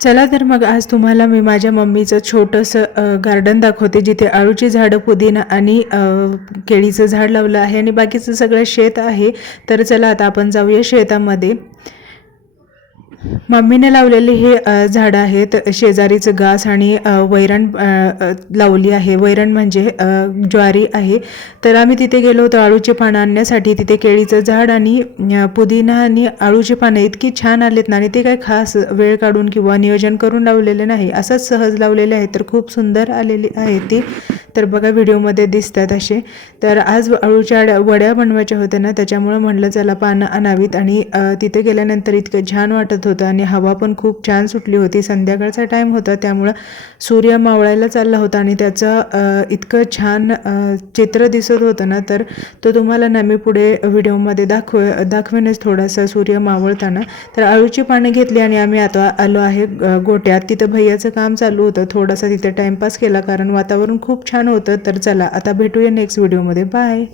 चला तर मग आज तुम्हाला मी माझ्या मम्मीचं छोटंसं गार्डन दाखवते, जिथे आळूची झाडं, पुदिना आणि केळीचं झाड लावलं आहे आणि बाकीचं सगळं शेत आहे. तर चला आता आपण जाऊया शेतामध्ये. मम्मीने लावलेले हे झाडं आहेत. शेजारीचं घास आणि वैरण लावली आहे. वैरण म्हणजे ज्वारी आहे. तर आम्ही तिथे गेलो होतो आळूची पानं आणण्यासाठी. तिथे केळीचं झाड आणि पुदिना आणि आळूची पानं इतकी छान आलेत ना, आणि ते काही खास वेळ काढून किंवा नियोजन करून लावलेले नाही, असंच सहज लावलेले आहेत. तर खूप सुंदर आलेली आहे ती. तर बघा व्हिडिओमध्ये दिसतात असे. तर आज आळूच्या वड्या बनवायच्या होत्या ना, त्याच्यामुळं म्हटलं चला पानं आणावीत. आणि तिथे गेल्यानंतर इतकं छान वाटत होतं आणि हवा पण खूप छान सुटली होती. संध्याकाळचा टाईम होता, त्यामुळं सूर्य मावळायला चालला होता आणि त्याचं इतकं छान चित्र दिसत होतं ना. तर तो तुम्हाला ना मी पुढे व्हिडिओमध्ये दाखवेनच थोडासा सूर्य मावळताना. तर आळूची पानं घेतली आणि आम्ही आता आलो आहे गोट्यात. तिथं भैयाचं काम चालू होतं. थोडासा तिथे टाईमपास केला कारण वातावरण खूप छान होतं. तर चला आता भेटूया नेक्स्ट व्हिडिओमध्ये. बाय.